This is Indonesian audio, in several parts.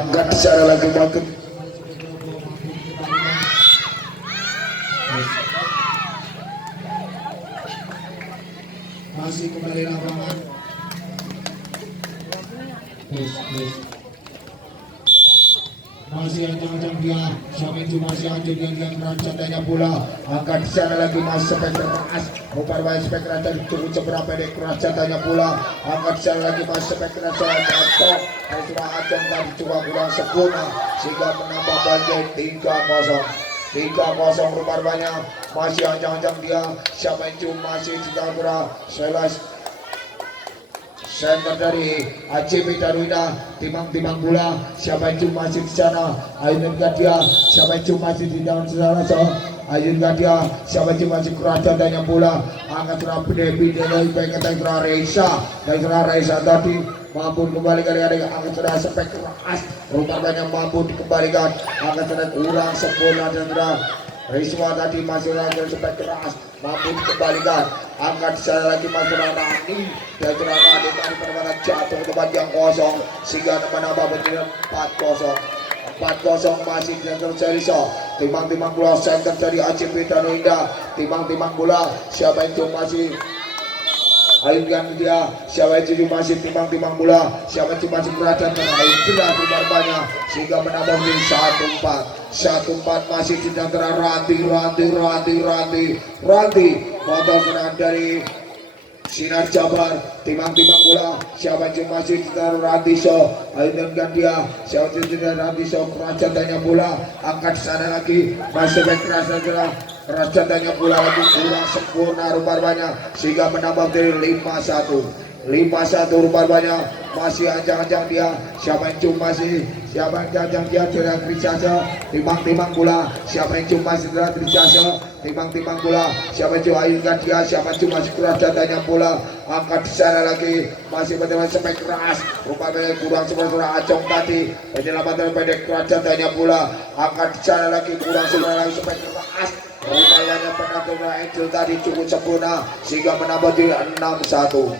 Angkat secara lagi waktu. Masih kembali lapangan. Masih ancang-ancang dia, sampai itu masih hancur dengan rancangnya pula. Angkat secara lagi masuk spektra keras, upaya spektra tadi cukup seberapa pendek rancangnya pula. Angkat secara lagi masuk spektra jatuh, sudah acang tadi coba kurang sempurna sehingga menambah banjir 3-0. 3-0 rupanya masih ancang-ancang dia, siapa itu masih tidak selas. Center dari ACB Darwina, timang-timang bola, siapa itu masih di sana, Ayun Gadia, siapa itu masih di dalam sana, Ayun Gadia, siapa itu masih kerajaan dan bola, angkat rapi Dewi dari pengen Raisa tadi mampu kembali kali ada angkat sudah sampai keras, rupanya mampu dikembalikan, angkat sudah kurang sempurna dan sudah Riswa tadi masih lagi sampai keras, mampu dikembalikan, angkat sekali lagi masih Rani dan Rani tadi pada jatuh ke tempat yang kosong sehingga menambah menjadi 4-0. 4-0 masih terjadi timang-timang bola center dari ACB dan Indah, timang-timang bola siapa itu masih Ayun dia, siapa itu masih timang-timang bola, siapa itu masih kerajaan dan Ayun tidak banyak sehingga menambah menjadi 1-4 masih di antara Ranti motor serangan dari Sinar Jabar, timang-timang bola, siapa itu masih di antara Ranti Ayun dia, siapa itu Ranti kerajaan bola, angkat sana lagi masih baik kerasa rancangnya pula lagi kurang sempurna rupanya sehingga menambah dari 5-1 rupanya masih ancang-ancang dia, siapa yang masih siapa yang ancang dia tidak terjasa timang-timang bola, siapa yang masih tidak terjasa timang-timang bola, siapa yang Ayun dia, siapa yang masih kerajaan bola, angkat di sana lagi masih benar sampai keras rupanya kurang sempurna acong tadi penyelamatan pendek kerajaan bola, angkat di sana lagi kurang sempurna lagi sampai keras rupanya penakutnya Angel tadi cukup sempurna sehingga menambah di 6-1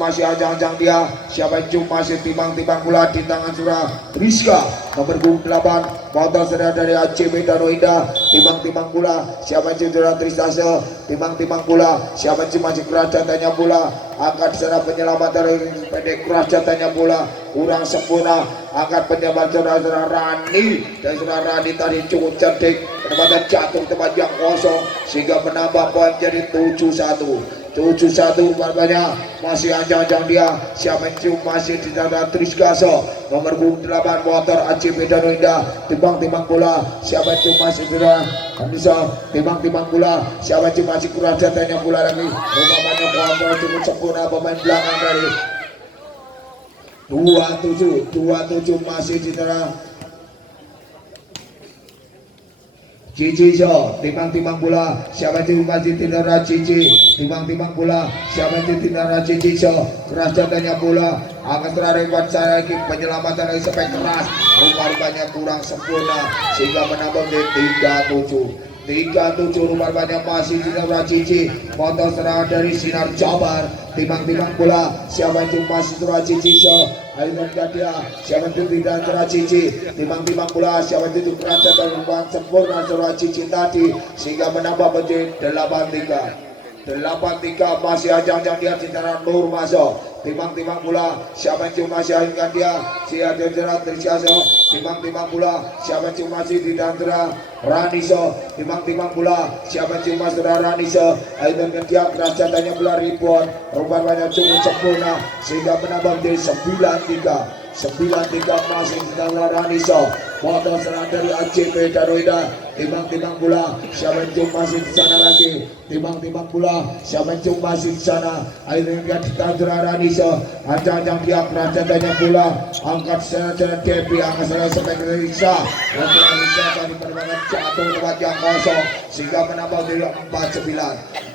masih ancang-ancang dia, siapa yang masih timang-timang bola di tangan surah Rizka nomor 8 motor sudah dari ACB dan Indah, timang-timang bola siapa yang sudah Tristase, timang-timang bola siapa yang masih kerajatannya bola, angkat sana penyelamat dari pendek kerajatannya bola kurang sempurna, angkat penyelamat saudara Rani dan saudara Rani tadi cukup cerdik penempatan jatuh tempat yang kosong sehingga menambah poin jadi 7-1 rupanya masih ancang-ancang dia, siapa yang masih di dalam Triskaso nomor 8 motor ACB dan Indah, timang-timang bola siapa yang masih di dalam bisa timang-timang bola siapa yang masih kerajatannya bola lagi rupanya kontrol cukup sempurna pemain belakang dari 27 masih di dalam Cici timang-timang bola siapa yang masih tidak Cici, timang-timang bola siapa yang tidak Cici kerajatannya bola akan terakhir lagi penyelamatan lagi sampai keras rupanya kurang sempurna sehingga menambah di 37 rupanya masih tidak Cici motor serangan dari Sinar Jabar, timang-timang bola siapa yang masih tidak Cici Ayun Gadia, siapa itu tidak cerah Cici, timang-timang bola siapa itu kerajaan dan ruang sempurna cerah Cici tadi sehingga menambah menjadi 8-3 masih ancang-ancang dia di tanah Nur Maso, timang-timang bola siapa itu masih Ayun Gadia, siapa itu terjasa timang-timang bola siapa itu masih di tanah Raniso, timang-timang bola siapa itu masih Raniso, Ayun Gadia kerajaannya bola ribuan rupanya cukup sempurna sehingga menambah menjadi 9-3 masih di dalam Raniso, Motor serang dari ACP Daroida. Timbang-timbang bola, Syabancu masih di sana lagi. Timbang-timbang bola, Syabancu masih di sana. Akhirnya kita Ranisa. Ajang-ajang dia kerajaan bola. Angkat sana Depi, angkat sana sampai ke Risa. Risa tadi penerbangan jatuh tempat yang kosong sehingga menambah dari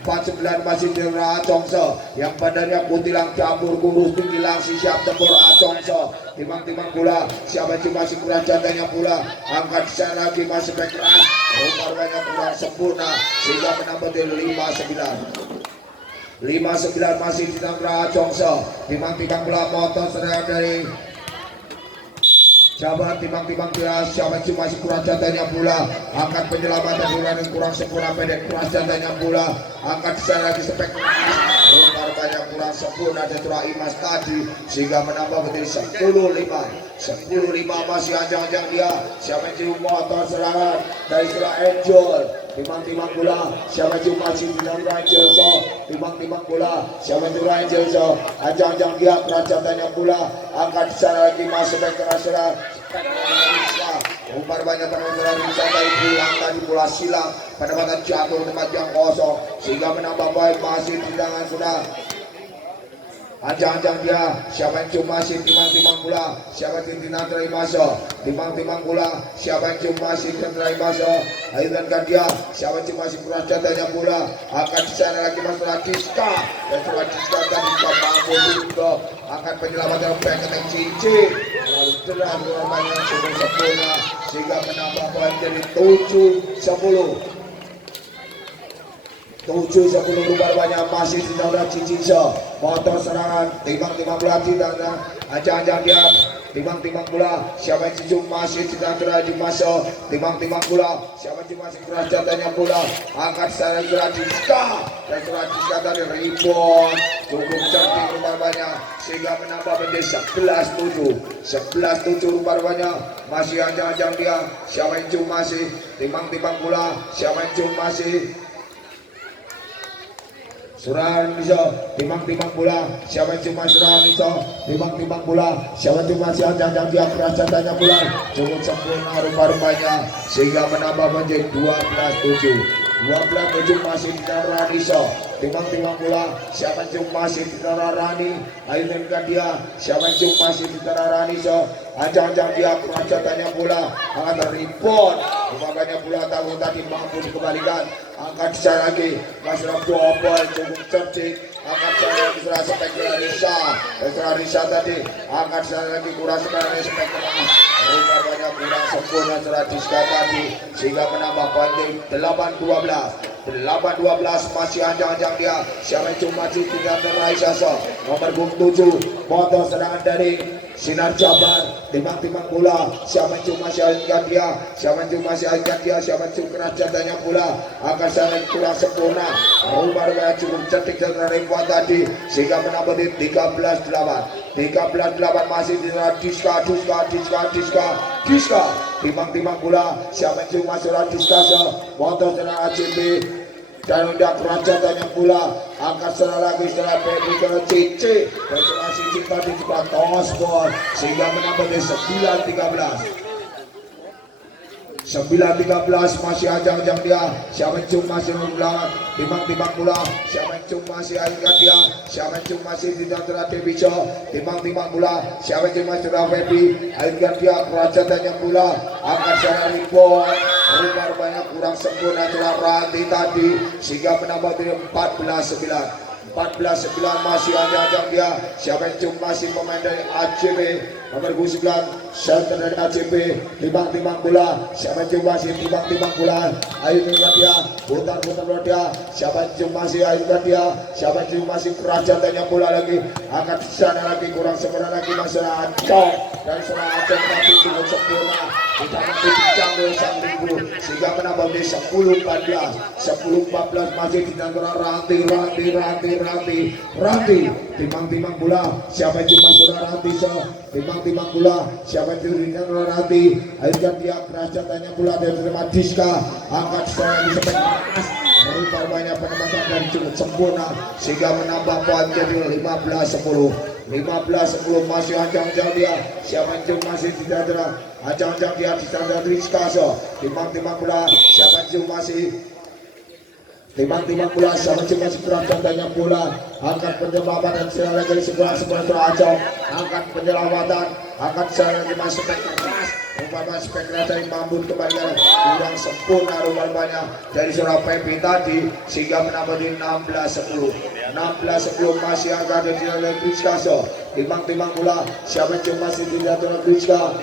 49 masih di Racongso yang badannya kutilang campur kurus tinggi langsing siap tempur Racongso. Timbang-timbang bola, Syabancu masih kerajaannya bola. Angkat sana lagi masih keras. Rumahnya kurang sempurna sehingga menambah dari 59 masih di tangan Racongso. Timbang-timbang bola motor serangan dari Jabat. Timbang-timbang bola, Syabancu masih kurang jatahnya bola. Angkat penyelamatan bola yang kurang sempurna pendek kurang jatahnya bola. Angkat sana lagi spek banyak kurang sempurna dan Tura Imas tadi sehingga menambah menjadi 10-5 masih ajang-ajang dia. Syabancu motor serangan dari Sura Angel. Timbang-timbang bola, Syabancu masih di dalam Angel so. Timbang-timbang bola, Syabancu Angel so. Ajang-ajang dia kerajaannya bola. Angkat sana lagi masih baik kerasa. Umar banyak penonton Risa tadi pulang tadi bola silang pendapatan jatuh tempat yang kosong sehingga menambah baik masih di tangan sudah. Ajang-ajang dia, Syabancu masih timbang-timbang bola, Syabancu dinatrai masuk, timbang-timbang bola, Syabancu masih kenterai masuk, akhirnya dia, Syabancu masih kurang jatahnya bola, akan di sana lagi masuk Diska, dan setelah Diska tadi mampu juga, akan penyelamatan pengeteng cincin, lalu terang banyak cukup sempurna, sehingga menambah menjadi 7-10. 7-10 rupanya masih di dalam cincin so. Motor serangan timbang-timbang bola di tangan ajang-ajang dia. Timbang-timbang bola Syabancu masih di tangan di masuk. Timbang-timbang bola Syabancu masih keras jatahnya bola. Angkat sana Diska dan Diska tadi rebound cukup cantik rupanya sehingga menambah menjadi 11-7 rupanya masih ajang-ajang dia. Syabancu masih timbang-timbang bola Syabancu masih Surah Indonesia, timbang-timbang bola, Syabancu masih Surah Indonesia, timbang-timbang bola, Syabancu masih ajang-ajang dia kerajaannya bola, cukup sempurna rupanya sehingga menambah menjadi 12-7 masih di tangan Indonesia, timbang-timbang bola, Syabancu masih di tangan Rani, akhirnya dia, Syabancu masih di tangan Indonesia, ajang-ajang dia kerajaannya bola, angkat rebound, rupanya bola tahun tadi mampu dikembalikan. Angkat sana lagi masalah double cukup cerdik. Angkat sana lagi sudah sampai ke Risa tadi. Angkat sana lagi kurang sekali sampai ke rupanya kurang sempurna setelah Diska tadi sehingga menambah poin 8-12 masih ajang-ajang dia. Syabancu masih tidak teraih so. Nomor 7 motor serangan dari Sinar Jabar. Timbang-timbang bola Syabancu masih ajang dia. Syabancu keras jatahnya bola. Angkat sana kurang sempurna. Rupanya cukup cantik dari poin tadi sehingga menambah di 13-8 masih di Diska. Timbang-timbang bola Syabancu masih Diska so. Motor serangan ACB dan udah kerajaannya pula angkat sana lagi setelah Pepi ke Cici dan setelah Cici tadi juga tospol sehingga menambah di 9-13 masih ajang-ajang dia. Syabancu masih berulang timbang-timbang pula Syabancu masih ajang dia. Syabancu masih di antara Debiso timbang-timbang pula Syabancu masih Pepi ajang dia kerajaannya pula angkat sana rebound rupanya kurang sempurna telah Ranti tadi sehingga menambah dari 14-9 masih ajang-ajang dia. Syabancu masih pemain dari ACB nomor 9 center dari ACB. Timbang-timbang bola Syabancu masih timbang-timbang bola akhirnya dia putar-putar bola dia. Syabancu masih akhirnya dia. Syabancu masih kerajaannya bola lagi angkat sana lagi kurang sempurna lagi masalah acok dan salah acok tapi cukup sempurna kita mampu dicanggul sang minggu sehingga menambah di 10-14 masih di antara Ranti timbang-timbang bola Syabancu masuk Ranti so. Timbang-timbang bola Syabancu di antara Ranti akhirnya dia kerajaannya bola dari terima Diska angkat setelah di sepek rupanya penempatan dan cukup sempurna sehingga menambah poin jadi 15-10 15-10 masih ancang-ancang dia. Siapa yang masih tidak ada. Ancang-ancang dia di sana Rizka so. Timang-timang pula. Siapa yang masih timang-timang pula. Siapa yang masih kurang contohnya pula. Angkat penyelamatan secara lagi sebelah acong. Angkat penyelamatan. Angkat secara lagi masuk ke keras. Umpama spektator yang mampu kembali kurang sempurna rupanya dari seorang Pepi tadi sehingga menambah di 16-10 masih agak ada di dalam Rizka so. Timang-timang pula. Siapa yang masih tidak dalam Rizka.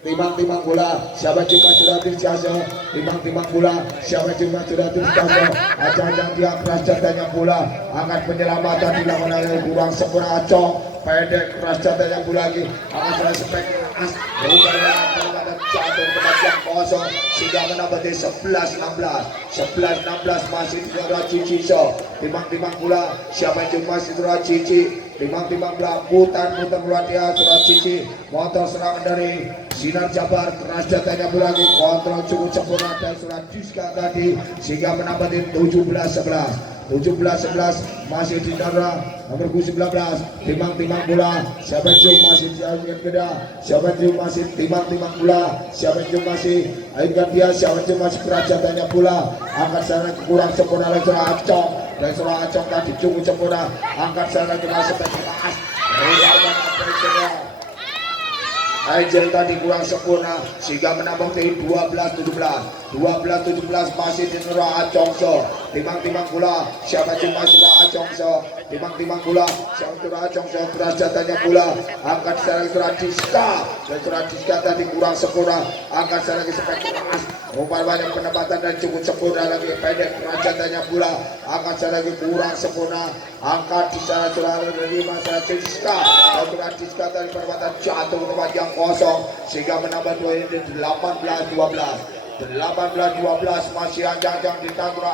Timang-timang bola, siapa cuma sudah terjasa. Timang-timang bola, siapa cuma sudah terjasa. Acang-acang dia keras jatahnya bola. Angkat penyelamatan dilakukan oleh kurang sempurna Acong. Pendek keras jatahnya bola lagi. Angkat sudah spek keras. Rupanya penyelamatan jatuh ke bagian kosong sehingga menambah di 11-16 masih tidak Cici so. Timang-timang bola, siapa cuma sudah Cici. Timang-timang bola putar-putar bola dia sudah Cici. Motor serangan dari Sinar Jabar keras jatahnya bola lagi kontrol cukup sempurna dan surat Jiska tadi sehingga menambah di 17-11 masih di darah nomor 19 timang-timang bola siapa yang masih di akhir beda siapa yang masih timang-timang bola siapa yang masih akhirkan dia siapa yang masih keras jatahnya bola angkat sana kurang sempurna lagi surah Acong dan surah Acong tadi cukup sempurna angkat sana masih keras Angel tadi kurang sempurna sehingga menambah dari 12-17 masih di Nurah Acong so. Timang-timang bola siapa cuma Surah Acong so. Timang-timang bola siapa Surah Acong so. Keras jatahnya bola angkat secara Surah Diska dan Surah Diska tadi kurang sempurna angkat secara sepek keras banyak penempatan dan cukup sempurna lagi pendek keras jatahnya bola angkat secara kurang sempurna angkat di sana Surah 5 Surah Diska dan Surah Diska tadi penempatan jatuh ke bagian kosong sehingga menambah 18-12 masih anjang-anjang di Tangerang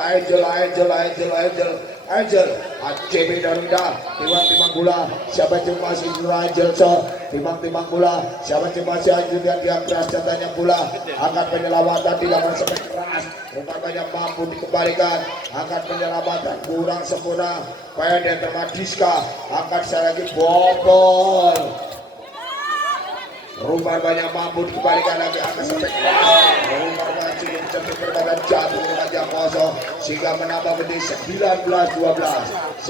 Angel ACB Darunda timang-timang bola siapa yang masih Angel so timang-timang bola siapa yang masih Angel yang dia keras jatahnya bola angkat penyelamatan dilakukan sampai keras rupanya mampu dikembalikan angkat penyelamatan kurang sempurna pendek termadiska angkat saya lagi bobol rupanya mampu dikembalikan lagi angkat sampai keras rupanya cukup cepet berbadan jatuh ke bagian kosong sehingga menambah menjadi 19-12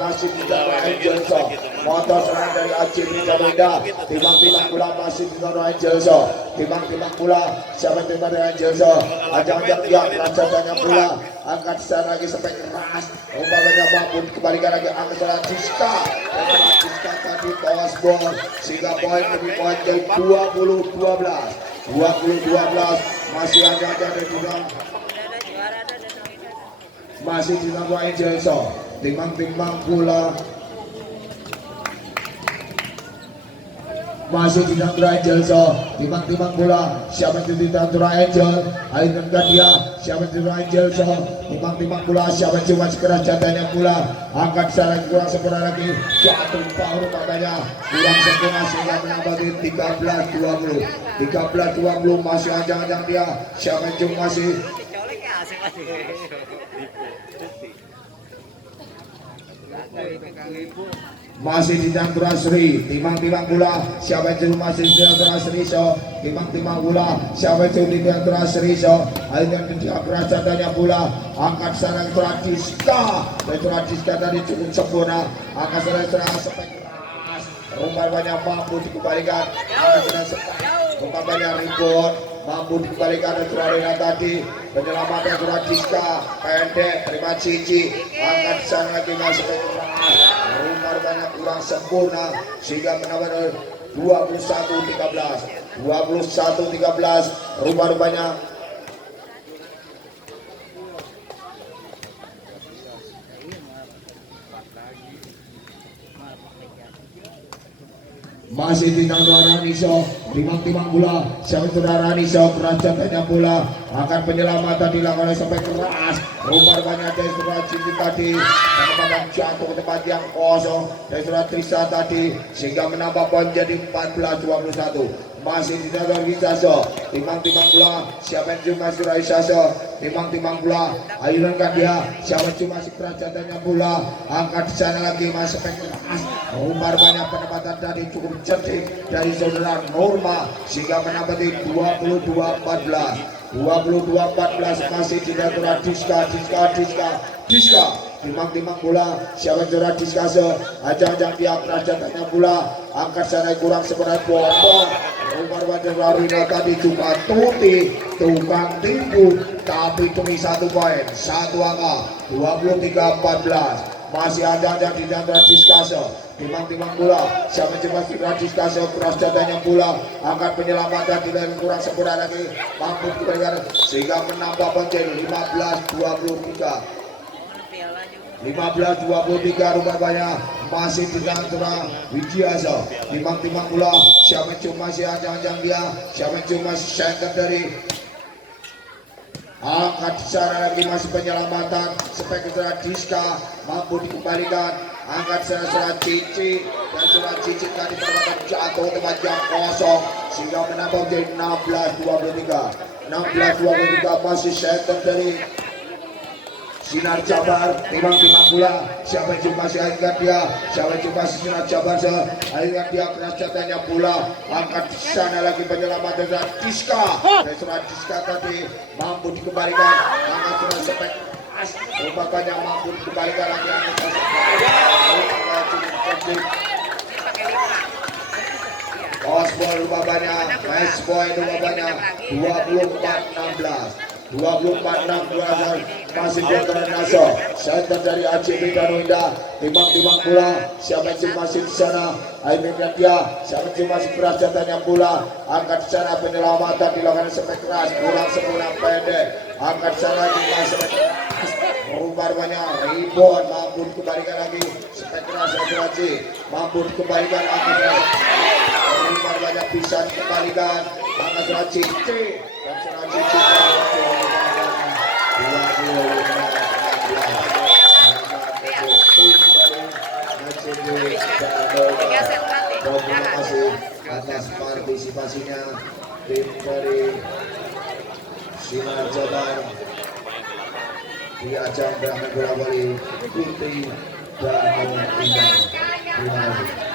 masih di dalam Angelso motor serangan dari Aceh di Jarinda timang-timang bola masih di dalam Angelso timang-timang bola siapa timang dari Angelso ajang-ajang dia kerajanya bola angkat sana lagi sampai keras rupanya mampu dikembalikan lagi angkat sana Diska dan Diska tadi bawas bol sehingga poin lebih poin dari 20-12 masih ada di dalam masih di dalam Angelso timang-timang bola masih di dalam Angelso timang-timang bola siapa yang di dalam Angel Aidan Gadia siapa yang di dalam Angelso timang-timang bola siapa yang masih keras jatahnya bola angkat sana kurang sempurna lagi jatuh paru katanya kurang sempurna sehingga menambah di 13-20 masih anjang-anjang dia siapa yang masih masih di Tangerang Sri timang-timang bola siapa yang masih di Tangerang Sri so timang-timang bola siapa yang di Tangerang Sri so akhirnya keras jatahnya bola angkat sana Diska dan Diska tadi cukup sempurna angkat sana sampai keras rupanya mampu dikembalikan angkat sana rupanya ribut mampu dikembalikan dan Surabaya tadi penyelamatan Surah Diska pendek terima Cici angkat sana lagi masuk ke rupanya kurang sempurna sehingga menambah 21-13 rupanya masih di Tangerang Raniso timang-timang bola siapa itu Raniso keras jatahnya bola akan penyelamatan dilakukan sampai keras rupanya dari Surah Cici tadi penempatan jatuh ke tempat yang kosong dari Surah Trisa tadi sehingga menambah poin jadi 14-21 masih di dalam Wisaso timang-timang bola siapa yang masih Wisaso timbang bola ayunan kan dia siapa cuma si kerajatannya bola angkat di sana lagi masih pengen umbar banyak penempatan tadi cukup cerdik dari saudara Norma sehingga menambah 22-14 masih tidak turun Diska timbang bola siapa juara Diskase ajang-ajang dia kerajatannya bola angkat sana kurang sebenarnya bomba umar banyak lari tadi cuma Tuti tukang tipu tapi demi 1 poin 1 angka 23-14 masih ajang-ajang di dalam Diskase timbang bola siapa coba sudah Diskase keras jatahnya bola angkat penyelamatan tidak kurang sempurna lagi mampu diberikan sehingga menambah banjir 15-23 rupanya masih di antara Widiasa timbang bola siapa cuma masih ajang-ajang dia siapa cuma center dari angkat secara lagi masih penyelamatan sebagai Diska mampu dikembalikan angkat secara Cici dan secara Cici tadi perbuatan jatuh tempat jam kosong sehingga menambah jadi 16-23 masih center dari Sinar Jabar timbang bola siapa cuma masih angkat dia siapa cuma Sinar Jabar angkat dia keras jatahnya bola angkat sana lagi penyelamatan dari Diska dan setelah Diska tadi mampu dikembalikan angkat setelah sepek rupanya mampu dikembalikan lagi angkat Osboy rupanya match point rupanya 24-16 masih kontra Naso center dari ACB Tanuinda timbang bola siapa yang masih di sana Aimin dia siapa yang masih keras jatahnya bola angkat sana penyelamatan dilakukan sampai keras kurang sempurna pendek angkat sana di masih umbar banyak rebound mampu dikembalikan lagi sampai keras akurasi mampu dikembalikan angkat umbar banyak bisa dikembalikan angkat sana Cici dan sana Cici terima kasih atas partisipasinya tim dari Sinar Jabar di ajang Berangkat Bola Voli Putri dan Indah. Terima kasih.